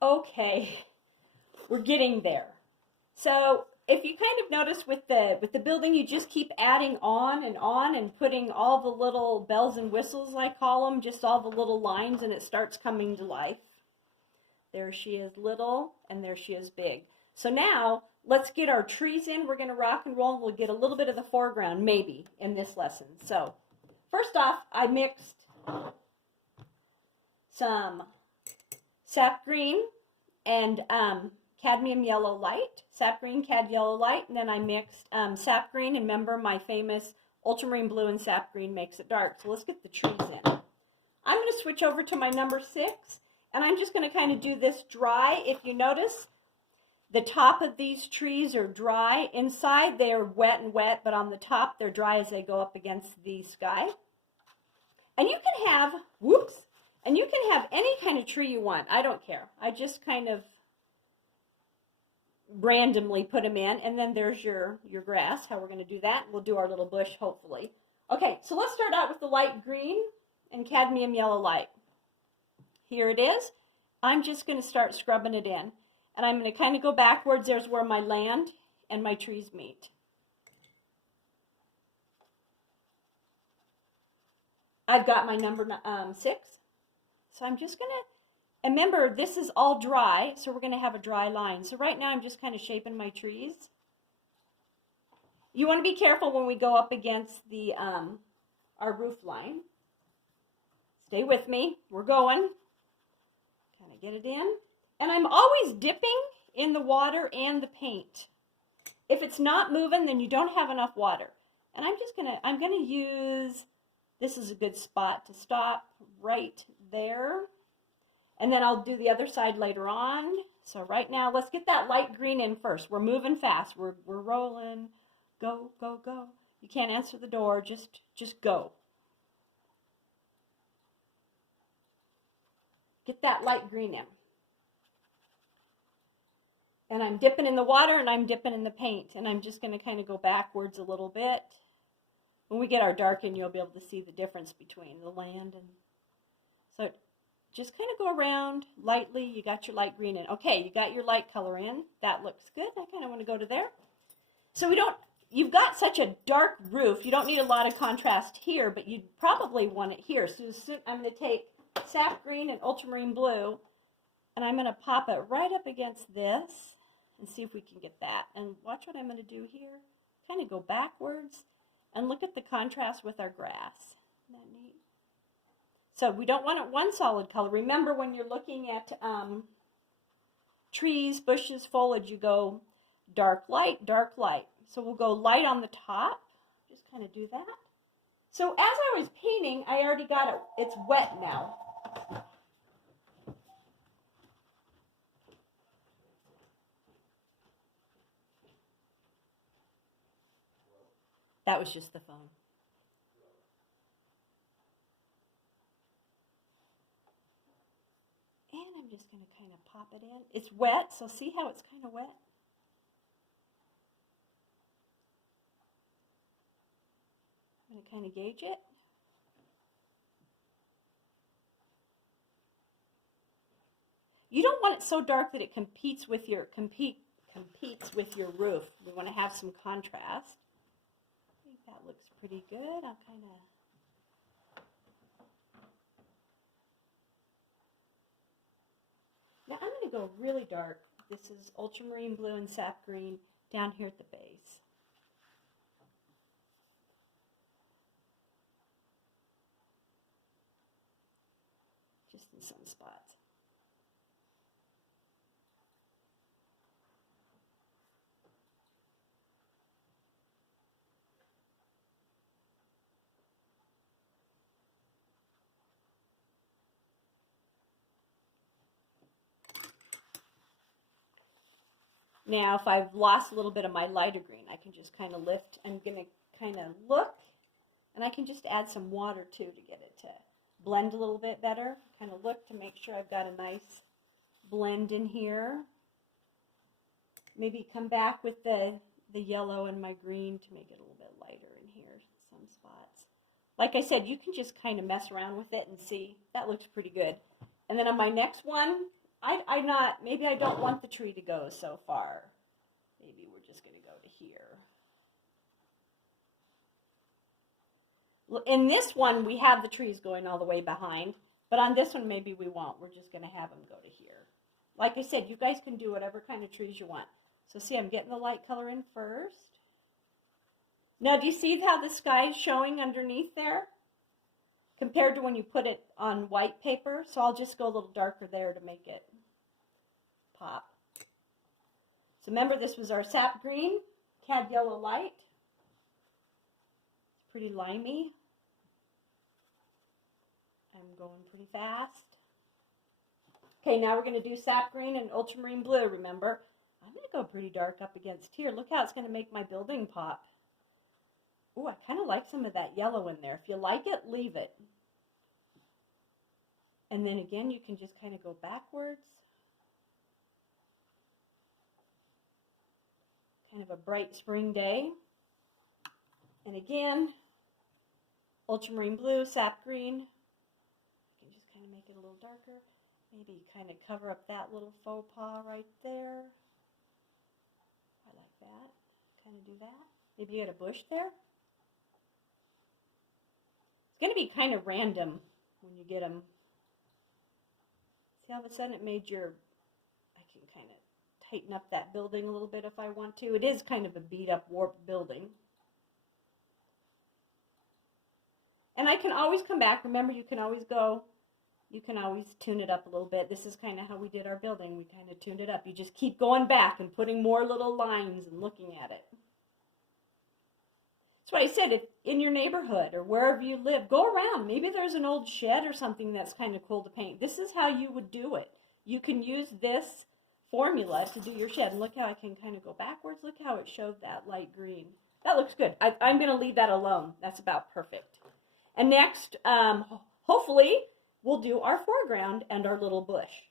Okay, we're getting there. So if you kind of notice with the building, you just keep adding on and putting all the little bells and whistles, I call them, just all the little lines, and it starts coming to life. There she is little, and there she is big. So now let's get our trees in. We're going to rock and roll. We'll get a little bit of the foreground, maybe, in this lesson. So first off, I mixed some sap green and cadmium yellow light, sap green, cad yellow light, and then I mixed sap green, and remember my famous ultramarine blue and sap green makes it dark. So let's get the trees in. I'm going to switch over to my number 6, and I'm just going to kind of do this dry. If you notice, the top of these trees are dry. Inside they're wet and wet, but on the top they're dry as they go up against the sky. And you can have, and you can have any kind of tree you want. I don't care. I just kind of randomly put them in, and then there's your grass, how we're going to do that. We'll do our little bush, hopefully. Okay, so let's start out with the light green and cadmium yellow light. Here it is. I'm just going to start scrubbing it in, and I'm going to kind of go backwards. There's where my land and my trees meet. I've got my number 6, so I'm just going to, and remember, this is all dry, so we're going to have a dry line. So right now I'm just kind of shaping my trees. You want to be careful when we go up against the our roof line. Stay with me. We're going. Kind of get it in. And I'm always dipping in the water and the paint. If it's not moving, then you don't have enough water. And I'm going to use, this is a good spot to stop right there. And then I'll do the other side later on. So right now, let's get that light green in first. We're moving fast. We're rolling. Go, go, go. You can't answer the door. Just go. Get that light green in. And I'm dipping in the water and I'm dipping in the paint. And I'm just going to kind of go backwards a little bit. When we get our dark in, you'll be able to see the difference between the land and... So just kind of go around lightly. You got your light green in. Okay, you got your light color in. That looks good. I kind of want to go to there. So you've got such a dark roof. You don't need a lot of contrast here, but you'd probably want it here. So I'm going to take sap green and ultramarine blue, and I'm going to pop it right up against this and see if we can get that. And watch what I'm going to do here. Kind of go backwards and look at the contrast with our grass. Isn't that neat? So we don't want it one solid color. Remember, when you're looking at trees, bushes, foliage, you go dark, light, dark, light. So we'll go light on the top. Just kind of do that. So as I was painting, I already got it. It's wet now. That was just the phone. And I'm just going to kind of pop it in. It's wet, so see how it's kind of wet? I'm going to kind of gauge it. You don't want it so dark that it competes with your roof. We want to have some contrast. I think that looks pretty good. I'll kind of... Now I'm going to go really dark. This is ultramarine blue and sap green down here at the base. Just in some spots. Now, if I've lost a little bit of my lighter green, I can just kind of lift. I'm going to kind of look, and I can just add some water too to get it to blend a little bit better. Kind of look to make sure I've got a nice blend in here. Maybe come back with the yellow and my green to make it a little bit lighter in here in some spots. Like I said, you can just kind of mess around with it and see. That looks pretty good. And then on my next one, maybe I don't want the tree to go so far. Maybe we're just going to go to here. In this one, we have the trees going all the way behind, but on this one, maybe we won't. We're just going to have them go to here. Like I said, you guys can do whatever kind of trees you want. So see, I'm getting the light color in first. Now, do you see how the sky is showing underneath there? Compared to when you put it on white paper. So I'll just go a little darker there to make it pop. So remember, this was our sap green, cad yellow light. It's pretty limey. I'm going pretty fast. Okay, now we're going to do sap green and ultramarine blue, remember. I'm going to go pretty dark up against here. Look how it's going to make my building pop. Oh, I kind of like some of that yellow in there. If you like it, leave it. And then again, you can just kind of go backwards. Kind of a bright spring day. And again, ultramarine blue, sap green. You can just kind of make it a little darker. Maybe kind of cover up that little faux pas right there. I like that. Kind of do that. Maybe you got a bush there. It's going to be kind of random when you get them. See, all of a sudden it made I can kind of tighten up that building a little bit if I want to. It is kind of a beat up, warped building. And I can always come back. Remember, you can always tune it up a little bit. This is kind of how we did our building. We kind of tuned it up. You just keep going back and putting more little lines and looking at it. That's why I said, if in your neighborhood or wherever you live, go around. Maybe there's an old shed or something that's kind of cool to paint. This is how you would do it. You can use this formula to do your shed. And look how I can kind of go backwards. Look how it showed that light green. That looks good. I'm going to leave that alone. That's about perfect. And next, hopefully, we'll do our foreground and our little bush.